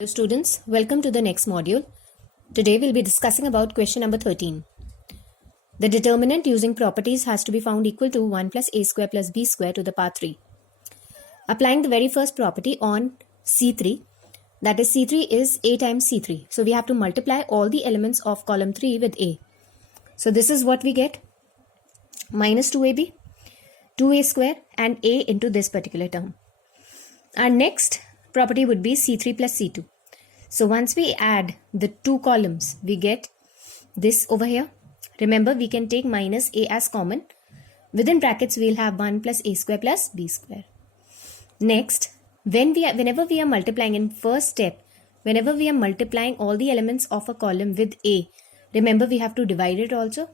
Hello students, welcome to the next module. Today we'll be discussing about question number 13. The determinant using properties has to be found equal to 1 plus a square plus b square to the power 3. Applying the very first property on C3, that is C3 is a times C3. So we have to multiply all the elements of column 3 with a. So this is what we get, minus 2ab, 2a square and a into this particular term. Our next property would be C3 plus C2. So once we add the two columns, we get this over here. Remember, we can take minus a as common. Within brackets, we'll have 1 plus a square plus b square. Next, whenever we are multiplying in first step, whenever we are multiplying all the elements of a column with a, remember we have to divide it also.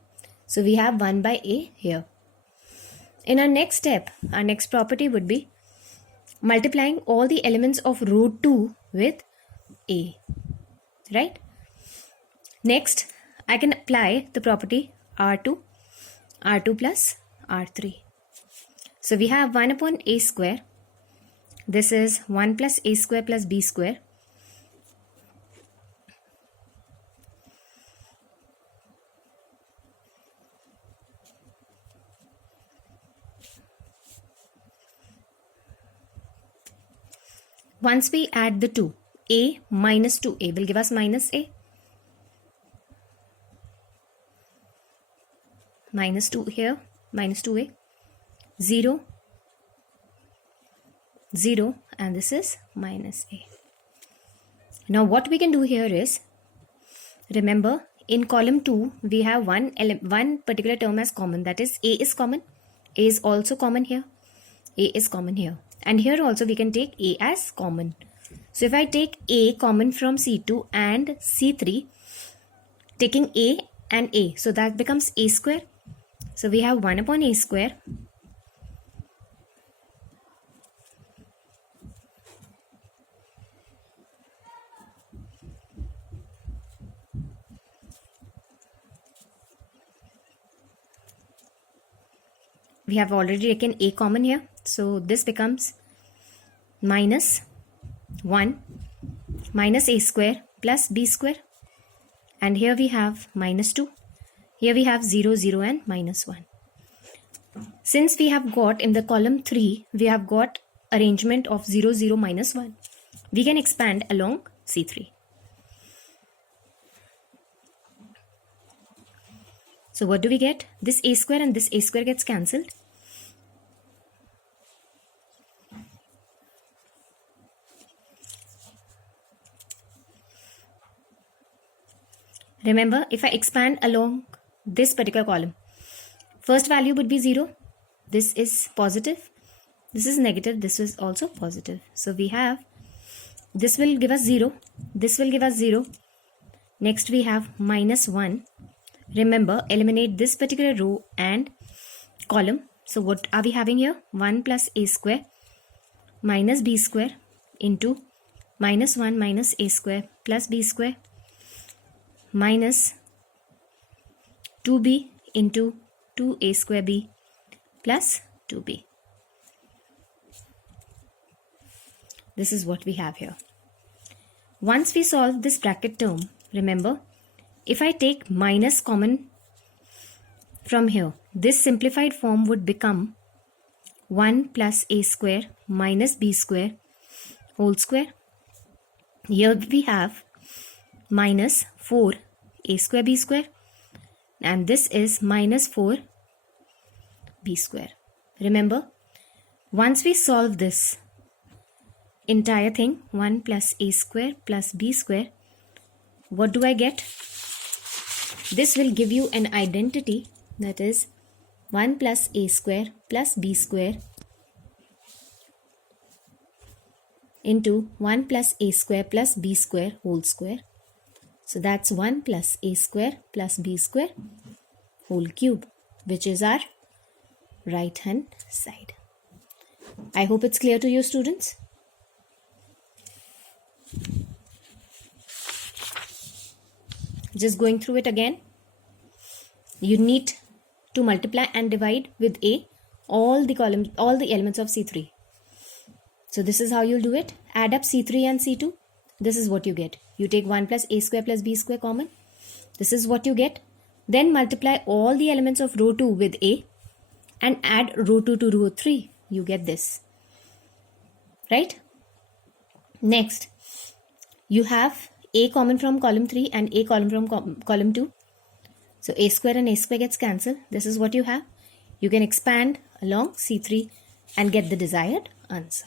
So we have 1 by a here. In our next step, our next property would be multiplying all the elements of row 2 with a, right? Next, I can apply the property R2 plus R3. So we have 1 upon a square. This is 1 plus a square plus b square. Once we add the two, a minus 2a will give us minus a. Minus 2 here, minus 2a. 0, 0 and this is minus a. Now what we can do here is, remember in column 2 we have one particular term as common, that is a is common. A is also common here. A is common here. And here also we can take a as common. So if I take a common from C2 and C3, taking a and a, so that becomes a square. So we have 1 upon a square we have already taken a common here. So this becomes minus 1 minus a square plus b square. And here we have minus 2. Here we have 0, 0 and minus 1. Since we have got in the column 3, we have got arrangement of 0, 0, minus 1. We can expand along C3. So what do we get? This a square and this a square gets cancelled. Remember, if I expand along this particular column, first value would be 0. This is positive. This is negative. This is also positive. So we have, this will give us 0. This will give us 0. Next we have minus 1. Remember, eliminate this particular row and column. So what are we having here? 1 plus a square minus b square into minus 1 minus a square plus b square minus 2b into 2a square b plus 2b. This is what we have here. Once we solve this bracket term, remember, if I take minus common from here, this simplified form would become 1 plus a square minus b square whole square. Here we have minus 4 a square b square and this is minus 4 b square. Remember, once we solve this entire thing, 1 plus a square plus b square, what do I get? This will give you an identity, that is 1 plus a square plus b square into 1 plus a square plus b square whole square. So that's 1 plus a square plus b square whole cube, which is our right hand side. I hope it's clear to you, students. Just going through it again. You need to multiply and divide with a all the columns, all the elements of C3. So this is how you'll do it. Add up C3 and C2. this is what you get. You take 1 plus a square plus b square common. This is what you get. Then multiply all the elements of row 2 with a and add row 2 to row 3. You get this. Right? Next, you have a common from column 3 and a common from column 2. So a square and a square gets cancelled. This is what you have. You can expand along C3 and get the desired answer.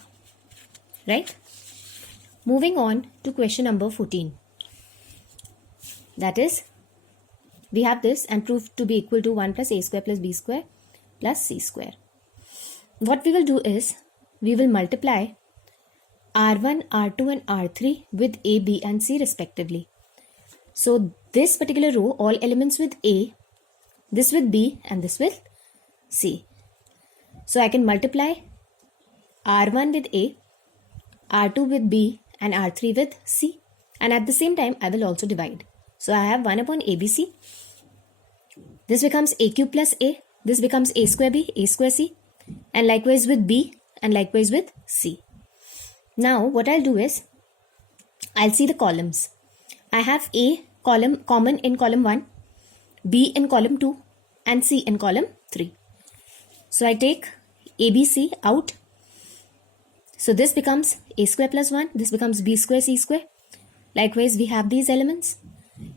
Right? Moving on to question number 14. That is, we have this and proof to be equal to 1 plus a square plus b square plus c square. What we will do is, we will multiply R1, R2 and R3 with A, B and C respectively. So this particular row, all elements with A, this with B and this with C. So I can multiply R1 with A, R2 with B and R3 with C, and at the same time I will also divide. So I have 1 upon ABC. This becomes A cube plus A. This becomes A square B, A square C, and likewise with B and likewise with C. Now what I'll do is, I'll see the columns. I have A column common in column 1, B in column 2 and C in column 3. So I take ABC out. So this becomes A square plus 1, this becomes B square C square. Likewise we have these elements.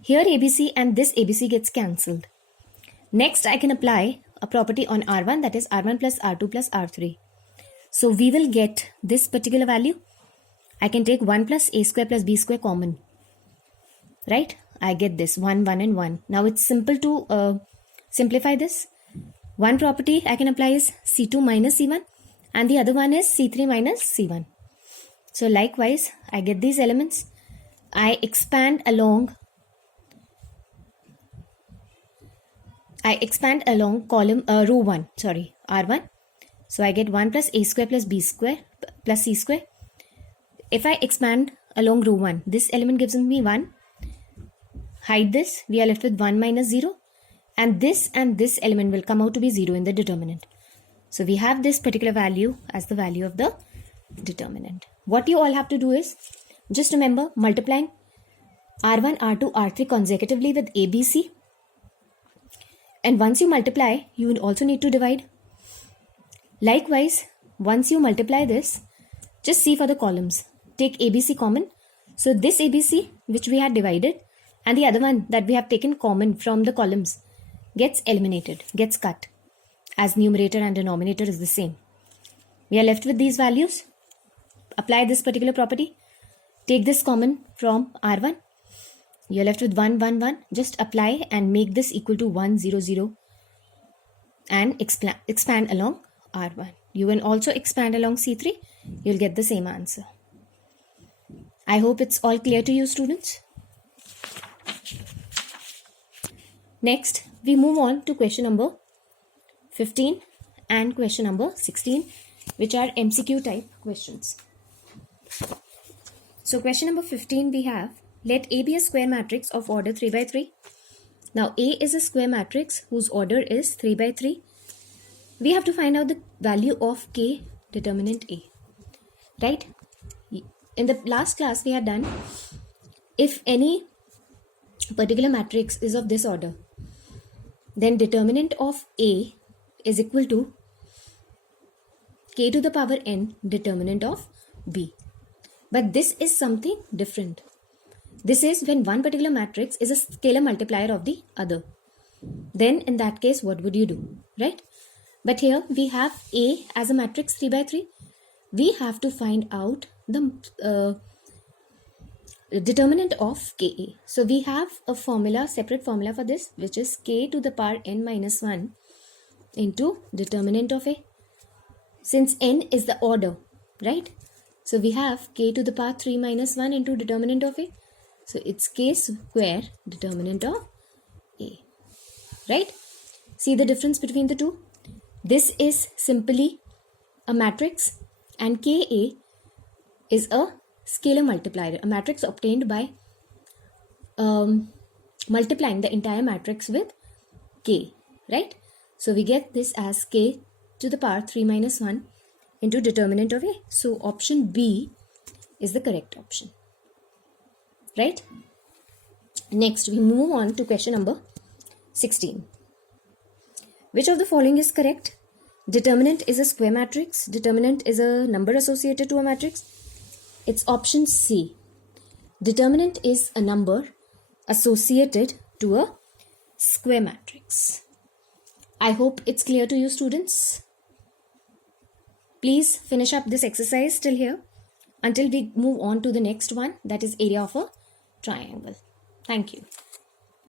Here ABC and this ABC gets cancelled. Next I can apply a property on R1, that is R1 plus R2 plus R3. So we will get this particular value. I can take 1 plus a square plus b square common. Right? I get this 1, 1 and 1. Now it's simple to simplify this. One property I can apply is C2 minus C1 and the other one is C3 minus C1. So likewise I get these elements. I expand along column row 1, R1. So I get 1 plus a square plus b square plus c square. If I expand along row 1, this element gives me 1. Hide this, we are left with 1 minus 0. And this element will come out to be 0 in the determinant. So we have this particular value as the value of the determinant. What you all have to do is, just remember multiplying R1, R2, R3 consecutively with ABC. And once you multiply, you will also need to divide. Likewise, once you multiply this, just see for the columns. Take ABC common. So this ABC which we had divided and the other one that we have taken common from the columns gets eliminated, gets cut, as numerator and denominator is the same. We are left with these values. Apply this particular property. Take this common from R1. You are left with 1, 1, 1. Just apply and make this equal to 1, 0, 0 and expand along R1. You can also expand along C3. You'll get the same answer. I hope it's all clear to you, students. Next, we move on to question number 15 and question number 16, which are MCQ type questions. So question number 15 we have, let A be a square matrix of order 3 by 3. Now A is a square matrix whose order is 3 by 3. We have to find out the value of K determinant A. Right? In the last class we had done, if any particular matrix is of this order, then determinant of A is equal to K to the power n determinant of B. But this is something different. This is when one particular matrix is a scalar multiplier of the other. Then in that case, what would you do? Right? But here we have A as a matrix 3 by 3. We have to find out the determinant of Ka. So we have a formula, separate formula for this, which is K to the power n minus 1 into determinant of A. Since n is the order, right? So we have K to the power 3 minus 1 into determinant of A. So it's K square determinant of A. Right? See the difference between the two? This is simply a matrix and Ka is a scalar multiplier, a matrix obtained by multiplying the entire matrix with K, right? So we get this as K to the power 3 minus 1 into determinant of A. So option B is the correct option. right? Next, we move on to question number 16. Which of the following is correct? Determinant is a square matrix. Determinant is a number associated to a matrix. It's option C. Determinant is a number associated to a square matrix. I hope it's clear to you, students. Please finish up this exercise till here until we move on to the next one, that is area of a triangle. Thank you.